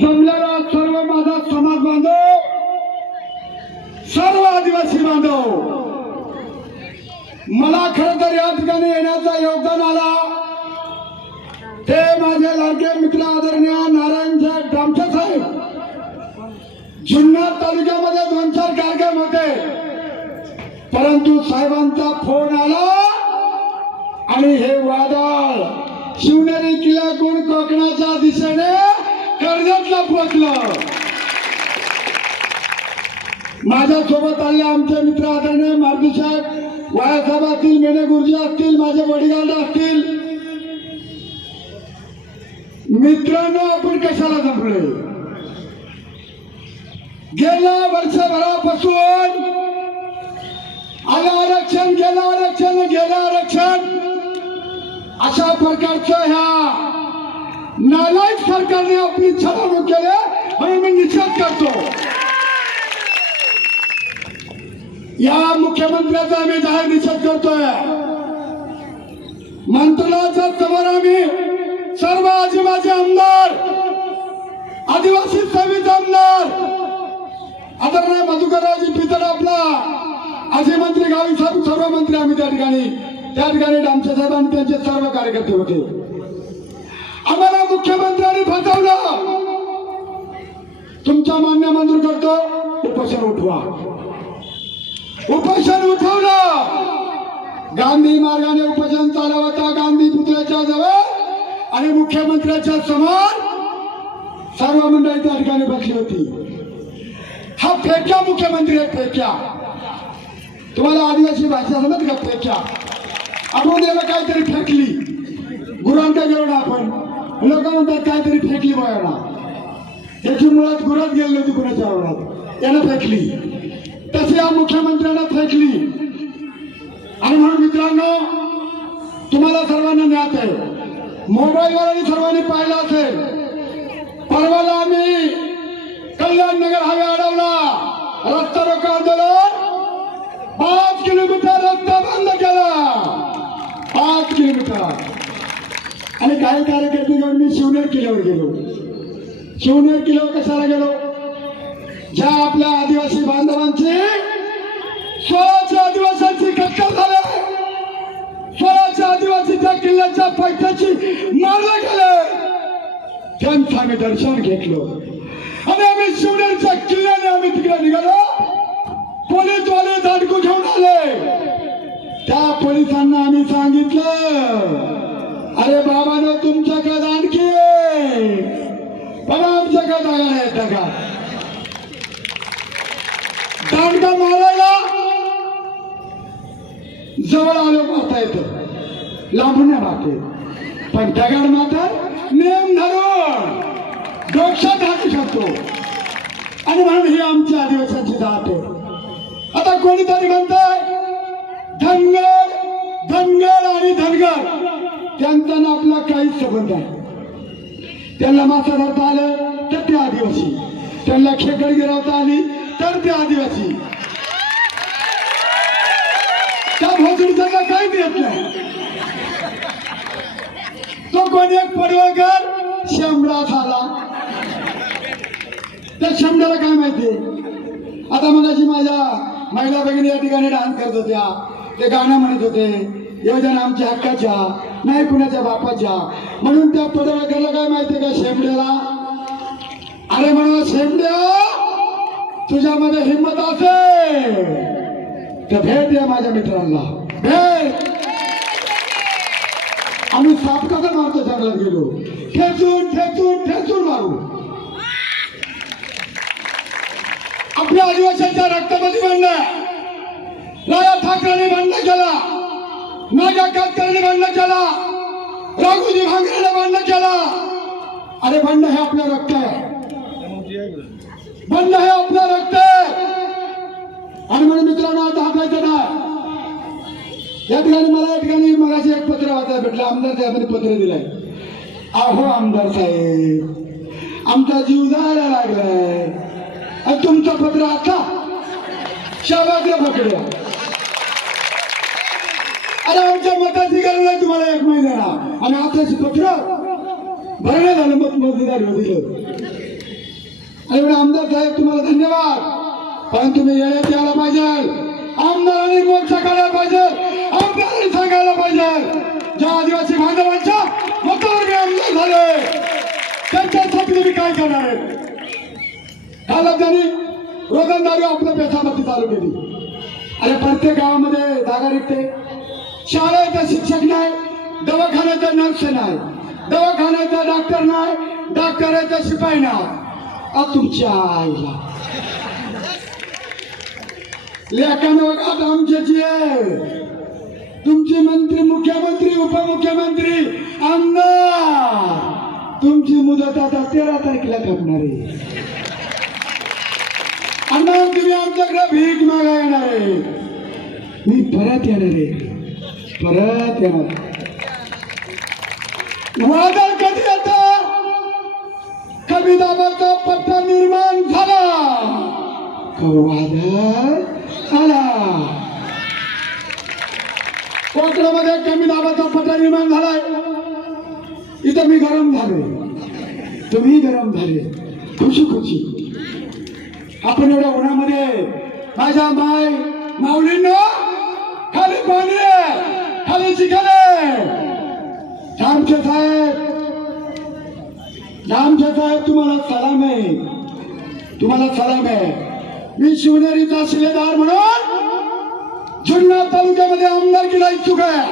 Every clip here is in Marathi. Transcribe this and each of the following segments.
जमलेला सर्व माझा समाज बांधव सर्व आदिवासी बांधव मला खर तर या ठिकाणी येण्याचा योगदान आला. ते माझे लाडके मित्र आदरणीय नारायण साहेब साहेब जुन्नर तालुक्यामध्ये दोन चार कार्यक्रम होते. परंतु साहेबांचा फोन आला आणि हे वादळ शिवनेरी किल्ल्याकडून कोकणाच्या दिशेने कर्जतला पोचलं माझ्या सोबत आले आमचे मित्र आदरणीय मारुती साहेब वायासाहेब असतील मेने गुरुजी असतील माझे बॉडीगार्ड असतील. मित्रांनो आपण कशाला जमलोय? गेल्या वर्षभरापासून आलं आरक्षण गेलं आरक्षण गेलं आरक्षण. अशा प्रकारचं ह्या नालायक सरकारने आपली छळवणूक केली म्हणून मी निषेध करतो. या मुख्यमंत्र्याचा आम्ही जाहीर निषेध करतोय. मंत्रालयाच्या समोर आम्ही सर्व आदिवासी आमदार आदिवासी समित आमदार आदरणीय मधुकररावजी पितळ आपला आजी मंत्री गावी सर्व सर्व मंत्री आम्ही त्या ठिकाणी त्या ठिकाणी डामसे साहेबांनी आणि त्यांचे सर्व कार्यकर्ते होते. आम्हाला मुख्यमंत्र्यांनी फसवलं. तुमच्या मान्य मंजूर करतो. उपोषण उठवा. उपोषण उठवलं. गांधी मार्गाने उपोषण चालवता गांधी पुतळ्याच्या जवळ आणि मुख्यमंत्र्यांच्या समोर सर्व मंडळी त्या ठिकाणी बसली होती. हा फेक्या मुख्यमंत्री आहे फेक्या. तुम्हाला आदिवासी भाषा समज का फेक्या? आपण काहीतरी फेकली. गुरांकडे गेलो आपण. लोक म्हणतात काहीतरी फेकली बघायला याची मुळात गुरात गेली होती कुणाच्या आवरात यानं फेकली. तशी या मुख्यमंत्र्यांना फेकली. आणि म्हणून मित्रांनो तुम्हाला सर्वांना ज्ञात आहे मोबाईलवर आणि सर्वांनी पाहिलं असेल परवाला आम्ही कल्याण नगर हायवे अडवला. रस्ता रोको आंदोलन पाच किलोमीटर रस्ता बंद केला. पाच किलोमीटर. आणि काही कार्यकर्ते घेऊन मी शिवनेर किल्ल्यावर गेलो. शिवनेर किल्ल्यावर कशाला गेलो? ज्या आपल्या आदिवासी बांधवांची सोळाच्या आदिवासांची कत्तल झाले. सोळाच्या आदिवासीच्या किल्ल्याच्या पैठ्याची मारले गेले. त्यांचं आम्ही दर्शन घेतलो. आणि आम्ही शिवनेरच्या किल्ल्याने आम्ही तिकडे निघालो. पोलीस वाले घेऊन आले. त्या पोलिसांना आम्ही सांगितलं अरे बाबानो तुमच्याकडे दांडकी आणखी पण आमच्याकडे जागा नाही का? दांडका मारायला जवळ आलो माता येतो लांबून नाही पण दगड माता नियम धरून डोक्यात हाकू शकतो. आणि म्हणून ही आमच्या आदिवासांची जात आहे. आता कोणीतरी म्हणतंय धनगर धनगर आणि धनगर. त्यांचा ना आपला काहीच संबंध आहे त्यांना मासा धरता आलं तर ते आदिवासी. त्यांना खेकड गिरवता आली तर ते आदिवासी. त्या भोसडीचा काही देत नाही. तो कोणी एक पडवळकर? शेंबडा झाला. त्या शेंबड्याला काय माहिती? आता मगाशी माझ्या महिला भगिनी या ठिकाणी डान्स करत होत्या. ते गाणं म्हणत होते. योजना आमच्या हक्काच्या नाही कुणाच्या बापाच्या. म्हणून त्या पडवळकरला काय माहिती का शेंबड्याला? अरे म्हणा शेंबड्या तुझ्यामध्ये हिंमत असेल. तर भेट द्या माझ्या मित्रांना. भेट. आम्ही साप कसा मारतो जंगलात गेलो. ठेचून ठेचून ठेचून मारू. आपल्या आदिवासींच्या रक्तामध्ये म्हणलं राया ठाकरेने म्हणलं केला. माझ्या कातकरने भांडण केला. राघुजी भांगरेने भांडण केला. अरे भांडण हे आपलं रक्त आहे. भांडण हे आपलं रक्त आहे. आणि म्हणून मित्रांनो आता हातायचं ना या ठिकाणी मला या ठिकाणी मगाशी एक पत्र वाचायला भेटलं. आमदार साहेबांनी पत्र दिलंय. अहो आमदार साहेब आमचा जीव जायला लागलाय. आणि तुमचं पत्र आता शाबासला पकडूया अरे आमच्या मताची गरज आहे तुम्हाला एक महिन्याला. आणि आताची पक्ष भरणे झालं मत मतदार दिलं एवढे आमदार साहेब तुम्हाला धन्यवाद. पण तुम्ही येण्यात यायला पाहिजे. आमदारांनी मोर्चा काढायला पाहिजे. आमदारांनी सांगायला पाहिजे. ज्या आदिवासी बांधवांच्या मतावर मी आमदार झाले. त्यांच्यासाठी तुम्ही काय करणार आहे? कालच त्यांनी रोजंदारी आपल्या पेशामध्ये चालू केली. अरे प्रत्येक गावामध्ये जागा निघते. शाळेचा शिक्षक नाही दवाखान्याचा नर्स नाही दवाखान्याचा डॉक्टर नाही डॉक्टराचा शिपाई नाही. तुमच्या आईला. लेखानं बघा आमच्याची आहे. तुमचे मंत्री मुख्यमंत्री उपमुख्यमंत्री आमदार. तुमची मुदत आता तेरा तारखेला कापणार आहे. अण्णा तुम्ही आमच्याकडे भीक मागा येणार आहे. मी परत येणार आहे. परत वादळ कधी येत? कमी दाबाचा पत्ता निर्माण झाला. वादळ? आला. कोकणामध्ये कमी दाबाचा पट्टा निर्माण झालाय. इथं मी गरम झाले. तुम्ही गरम झाले. खुशी खुशी. आपण एवढ्या उन्हामध्ये माझ्या माय माऊलींना खाली पाणी चिखल आहे. जामचे साहेब जामचे साहेब तुम्हाला सलाम आहे. तुम्हाला सलाम आहे. मी शिवनेरीचा शिलेदार म्हणून जुन्नर तालुक्यामध्ये आमदारकीला इच्छुक आहे.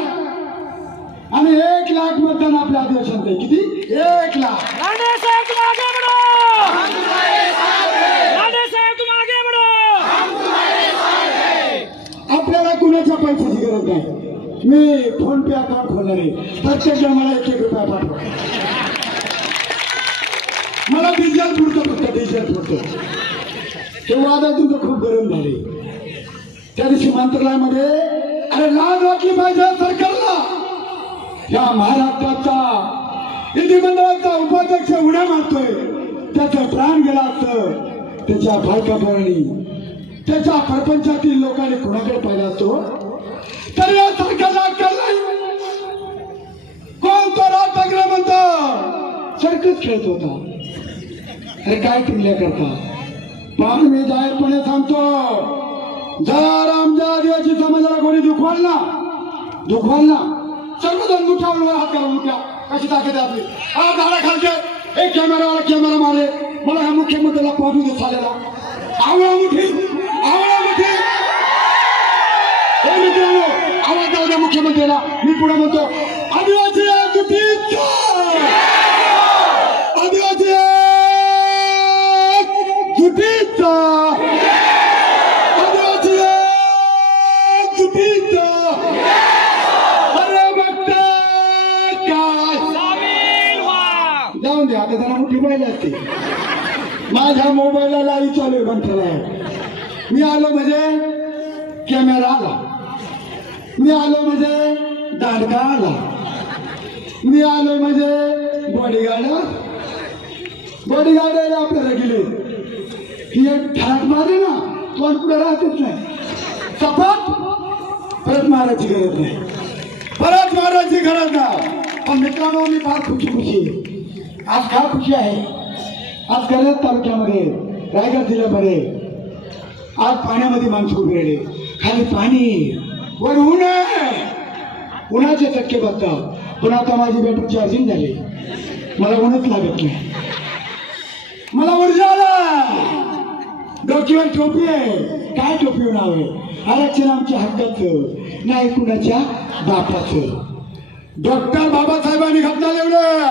आणि एक लाख मतदान आपल्या आदिवासींचं आहे. किती? एक लाख. राणेसाहेब तुम आगे बढ़ो. राणेसाहेब तुम आगे बढ़ो. आपल्याला कुणाच्या पैशाची गरज नाही? मी फोन पे अकाउंट खोलणार आहे. प्रत्यक्ष मला एक एक रुपया पाठवा. मला डिझेल पुरतं फक्त डिझेल पुरतं. ते वादा तुमचं खूप गरम झाले. त्या दिवशी मंत्रालयामध्ये अरे लाज वाटली पाहिजे सरकारला. या महाराष्ट्राचा विधिमंडळाचा उपाध्यक्ष उड्या मारतोय. त्याचं प्राण गेला असतं. त्याच्या बायकापरांनी त्याच्या प्रपंचातील लोकांनी कोणाकडे पाहिला असतो? तर या सरकारला अक्कल नाही कोण तो राज ठाकरे म्हणतो सर्कस खेळत होता अरे काय टिंगल्या करता पण मी जाहीरपणे सांगतो जर आमच्या आदिवासी समाजाला कोणी दुखवाल ना दुखवाल ना सर्वजण मुठावर हात करा मुठ्या कशी ताकद आहे आपली हा झाडा खालचे एक कॅमेरावाला कॅमेरा मारे मला ह्या मुख्यमंत्र्याला पाठवू दे चालेला आवळा मुठी आवळा माननीय जाऊ मुख्यमंत्र्याला मी पुढे म्हणतो आदिवासी आदिवासी जाऊन द्या आता जरा मोठी पाहिजे असते. माझ्या मोबाईलला लाईव्ह चालू आहे ग्रंथालय मी आलो म्हणजे कॅमेरा आला. मी आलो म्हणजे दांडका आला मी आलो म्हणजे बॉडीगार्ड. बॉडीगार्ड आले आपल्याला गेले. ही एक ठाक मारे ना कोण पुढे राहतच नाही. सपाट. परत मारायची गरज नाही. परत मारायची गरज नाही. पण मित्रांनो मी फार खुशी खुशी आज फार खुशी आहे. आज गरज तालुक्यामध्ये रायगड जिल्ह्यामध्ये आज पाण्यामध्ये माणसं उभे राहिले. खाली पाणी. वर ऊन आहे उन्हाचे चटके बघतात पण आता माझी बॅटरी चार्जिंग झाली. मला ऊनच लागत नाही. मला ऊर्जा आला! डोक्यावर टोपी आहे काय टोपी नाव आहे? आरक्षण आमच्या हक्काचं नाही कुणाच्या बापाचं. डॉक्टर बाबासाहेबांनी घटना लिवलं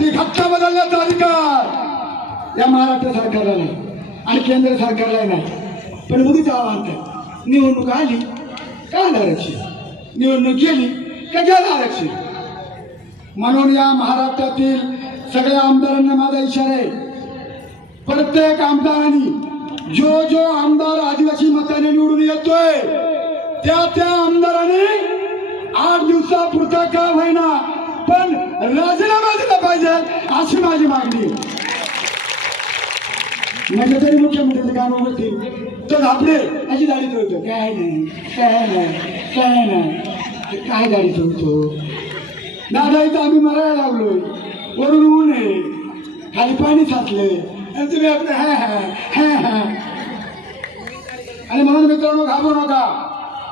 ती घटना बदलण्याचा अधिकार. या महाराष्ट्र सरकारला नाही. आणि केंद्र सरकारला नाही. पण मुलीच आव्हान निवडणूक आली. का आलं आरक्षण निवडणूक गेली का गेलं आरक्षण म्हणून या महाराष्ट्रातील सगळ्या आमदारांना माझा इशारा आहे प्रत्येक आमदारांनी जो जो आमदार आदिवासी मताने निवडून येतोय त्या त्या आमदाराने आठ दिवसापुरता का होईना पण राजीनामा दिला पाहिजे अशी माझी मागणी म्हणजे तरी मुख्यमंत्र्यांचे काम होते तर आपले अशी दाढी ठेवतो काय नाही काय नाही काय नाही. काय दाढी ठेवतो दादा इथं आम्ही मरायला लागलोय. वरून ऊन आहे. खाली पाणी साचले आणि तुम्ही आपले हा हा हा हा. आणि म्हणून मित्रांनो घाबरू नका.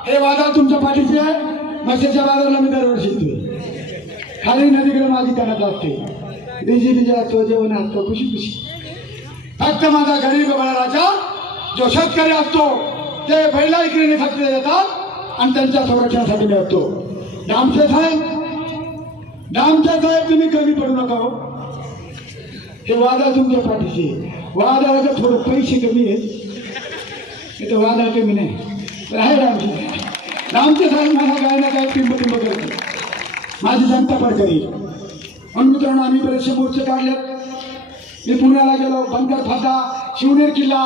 हे वादळ तुमच्या पाठीचे आहे. मशाच्या बाजारला मी दरवर्षी येतो खाली नदीकडे माझी तणात असते बिजी बिजी असतो जेवण असतो खुशी खुशी. फक्त माझा गरीब बळाराजा जो शेतकरी असतो ते बैला इकडे थकले जातात आणि त्यांच्या संरक्षणासाठी मिळतो. असतो डामसे साहेब डामसे साहेब तुम्ही कमी पडू नका हो. हे वादा तुमच्या पाठीशी आहे. थोडं पैसे कमी आहेत. इथं वादा कमी नाही. आहे रामचे साहेब. रामचे साहेब मला काय ना काय टिंब टिंब करते माझी जनता पण म्हणून मित्रांनो आम्ही बरेचसे मोर्चे काढलेत. मी पुण्याला गेलो बनकर फाटा शिवनेर किल्ला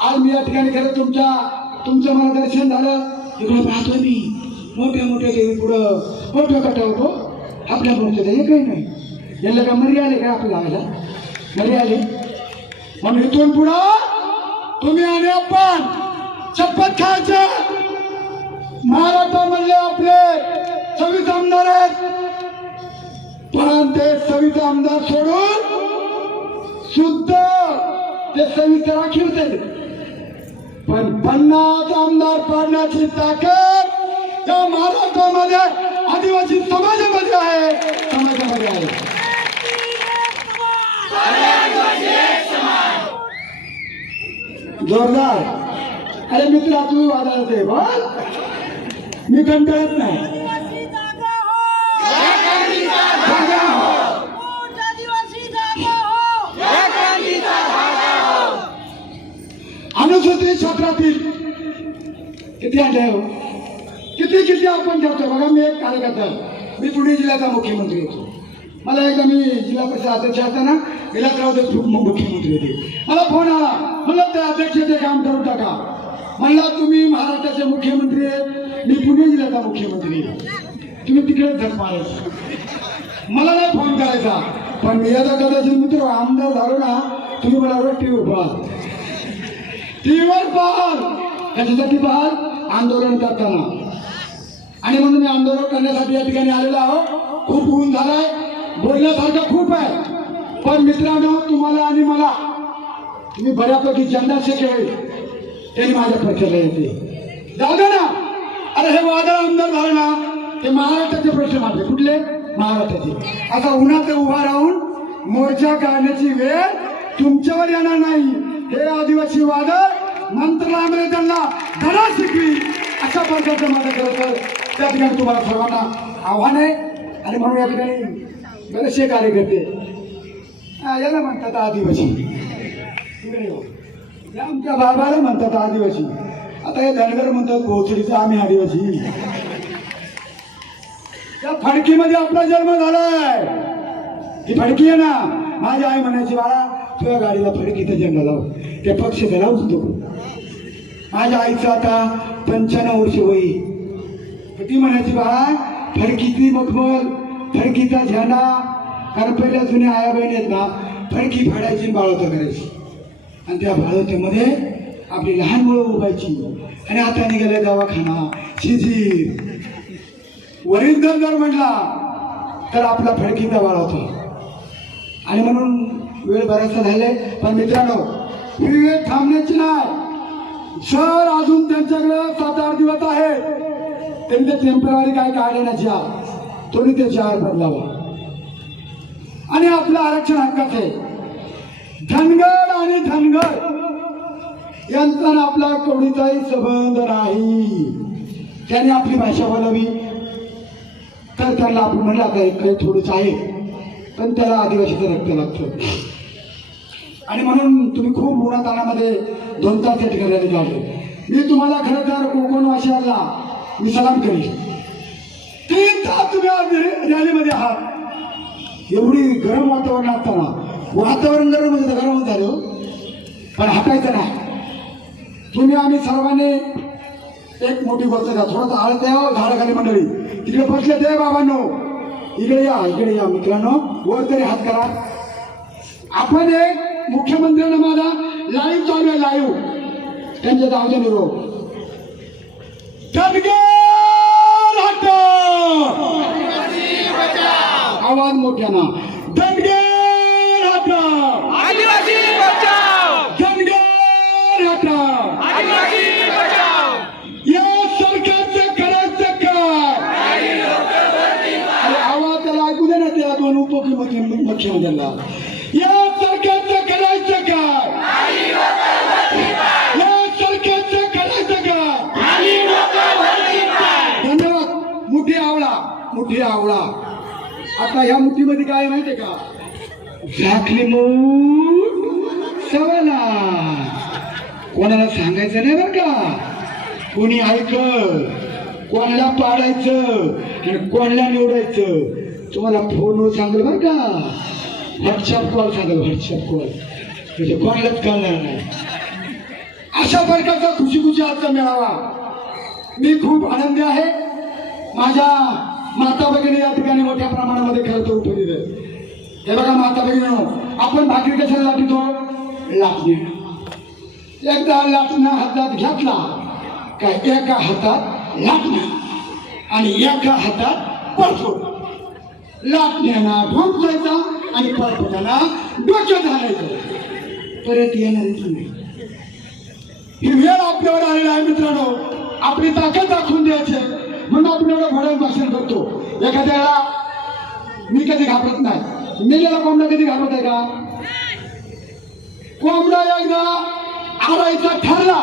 आज मी या ठिकाणी खरं तुमच्या तुमचं मला दर्शन झालं. इकडे पाहतो मी. मोठ्या मोठ्या देवी पुढं मोठं कटा होतो आपल्या मोर्चात हे काही नाही. याला का मरी आले का आपल्या आम्हाला मरी आले म्हणून इथून पुढं तुम्ही आणि आपण शपथ खायचं महाराष्ट्रामधले म्हणजे आपले सव्वीस आमदार आहेत. पण ते सव्वीस आमदार सोडून शुद्ध ते सव्वीस राखीव होते. पन्नास आमदार पाडण्याची ताकद या महाराष्ट्रामध्ये आदिवासी समाजामध्ये आहे. समाजामध्ये आहे. जोरदार. अरे मित्र तुम्ही वादळात आहे. मी कंटाळत नाही आदिवासी जागा हो जागा हो. ऊट आदिवासी जागा हो अनुसूचित क्षेत्रातील किती आणले हो? किती किती आपण करतो बघा मी एक कार्यकर्ता मी पुणे जिल्ह्याचा मुख्यमंत्री होतो. मला एकदा मी जिल्हा परिषद अध्यक्ष असताना विलासराव देशमुख मुख्यमंत्री होते. मला फोन आला. म्हणलं ते अध्यक्ष ते काम करून टाका. म्हणला तुम्ही महाराष्ट्राचे मुख्यमंत्री आहे मी पुणे जिल्ह्याचा मुख्यमंत्री तुम्ही तिकडे धक मारायचं मला नाही फोन करायचा. पण मी आता कदाचित मित्र आमदार झालो ना तुम्ही मला रोज टी व्ही टीव्हीवर पाहाल. कशासाठी पाहाल? आंदोलन करताना. आणि म्हणून मी आंदोलन करण्यासाठी या ठिकाणी आलेलो आहो खूप ऊन झालाय. बोलण्यासारखं खूप आहे. पण मित्रांनो तुम्हाला आणि मला तुम्ही बऱ्यापैकी चंदा शक्य होईल त्यांनी माझ्या पक्षाला येते. जाऊ दे ना अरे हे वादळ आमदार झालं ना ते महाराष्ट्राचे प्रश्न माझे कुठले? महाराष्ट्राचे. आता उन्हात उभा राहून मोर्चा काढण्याची वेळ तुमच्यावर येणार नाही. हे आदिवासी वादळ मंत्रालयामध्ये त्यांना धडा शिकवी अशा प्रकारचं माझं खरं तर त्या ठिकाणी तुम्हाला सर्वांना आव्हान आहे. आणि म्हणून या ठिकाणी बरेचसे कार्यकर्ते याला म्हणतात आदिवासी. या आमच्या बाबाला म्हणतात आदिवासी. आता हे धनगर म्हणतात भोसडीचा आम्ही आदिवासी. त्या फडकीमध्ये आपला जन्म झालाय. ती फडकी आहे ना माझी आई म्हणायची बाळा तुझ्या गाडीला फडकीचा झेंडा लाव ते पक्ष लावूच नको माझ्या आईचं आता पंच्याण्णव वर्ष वयी. ती म्हणायची बाळा फडकीची मखमल फडकीचा झेंडा. कारण पहिल्या जुन्या आया बहिणी आहेत ना फडकी फाडायची आणि बाळवता करायची. आणि त्या बाळवत्यामध्ये आपली लहान मुलं उभायची. आणि आता निघाल्या दवाखाना शिजीर वरील दर जर म्हटला तर आपला फडकीचा बाळ होता. आणि म्हणून वेळ बराचसा झाले पण मित्रांनो ही वेळ थांबण्याची नाही. सर अजून त्यांच्याकडे सात आठ दिवस आहे. त्यांच्या टेंपररी काय काढले ना तुम्ही ते चार बदलावा आणि आपलं आरक्षण हक्काचे धनगड आणि धनगड यांचा आपला कोणीचाही संबंध नाही. त्याने आपली भाषा बोलावी. तर त्याला आपण म्हणलं आता एक काही थोडंच आहे. पण त्याला आदिवासीचं रक्त लागतं. आणि म्हणून तुम्ही खूप उन्हातानामध्ये दोन तास त्या ठिकाणी रॅली काढले. मी तुम्हाला खरं तर कोकणवासियांना मी सलाम करेन. तीन तास तुम्ही रॅलीमध्ये आहात. एवढी गरम वातावरण असताना वातावरण गरम म्हणजे तर गरम झालं हो. पण हाकायचं नाही. तुम्ही आम्ही सर्वांनी एक मोठी गोष्ट द्या थोडंसं आळत आहे झाडाखाली मंडळी. तिकडे बसले ते बाबांनो. इकडे या इकडे या मित्रांनो. वर तरी हात करा. आपण एक मुख्यमंत्र्यांना माझा लाईव्ह चालू आहे लाईव्ह त्यांच्या जाऊदे निरोप आवाज मोठ्याना. दंगे आवाज त्याला ऐकू दे ना त्या दोन उपमुख्यमंत्र्यांना आता ह्या मुठीमध्ये काय आहे माहितीये का? झाकली मूठ सवाला. कोणाला सांगायचं नाही बरं का? कोणी ऐकल कोणाला पाडायचं आणि कोणाला निवडायचं? तुम्हाला फोनवर सांगेल बरं का? व्हॉट्सअप कॉल सांगेल व्हॉट्सअप कॉल म्हणजे कोणालाच कळणार नाही. अशा प्रकारचा खुशी खुशी आजचा मेळावा. मी खूप आनंदी आहे. माझ्या माता भगिनी या ठिकाणी मोठ्या प्रमाणामध्ये खरं तर उपस्थित आहे हे बघा माता भगिनी आपण भाकरी कशाला लाटतो? लाटणे. एकदा लाटणं हातात घेतला का एका हातात लाटणं आणि एका हातात पळतो लाटण्याना ढोक जायचा आणि पळपटाना डोक्यात घालायचं. परत येणारच नाही. ही वेळ आपल्यावर आलेला आहे मित्रांनो. आपली ताकद दाखवून द्यायची म्हणून आपण एवढं भडक भाषण करतो. एखाद्या वेळा मी कधी घाबरत नाही. मेलेला कोंबडा कधी घाबरत आहे का? कोंबडा एकदा आरायचा ठरला.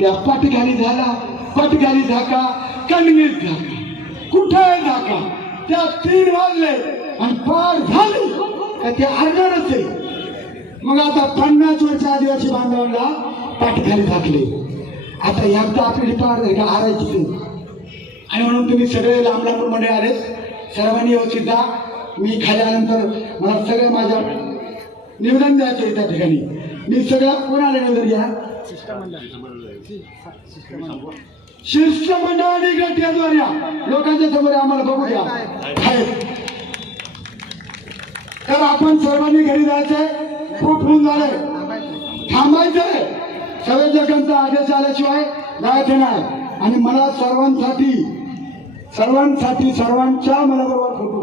त्या पाठीखाली झाला. पाठीखाली झाका. कणगीत झाका. कुठे झाका? त्या तीन वाजले आणि पार झाली. का ते हरणारच आहे. मग आता पन्नास वर्ष आदिवासी बांधवांना पाठीखाली टाकले आता एकदा आपली पार झाली का हारायची आणि म्हणून तुम्ही सगळे लांब लांबून मध्ये आले सर्वांनी व्यवस्थित जा मी खाली आल्यानंतर मला सगळे माझ्या निवेदन द्यायचं आहे त्या ठिकाणी. मी सगळ्या कोण आले निवेदन घ्या. शिष्टमंडळाने गट्याद्वारे लोकांच्या समोर आम्हाला बघू द्या. तर आपण सर्वांनी घरी जायचंय. खूप होऊन झालंय. थांबायचंय. संयोजकांचा आदेश आल्याशिवाय जायचं नाही. आणि मला सर्वांसाठी सर्वांसाठी सर्वांच्या मनाबरोबर फोटो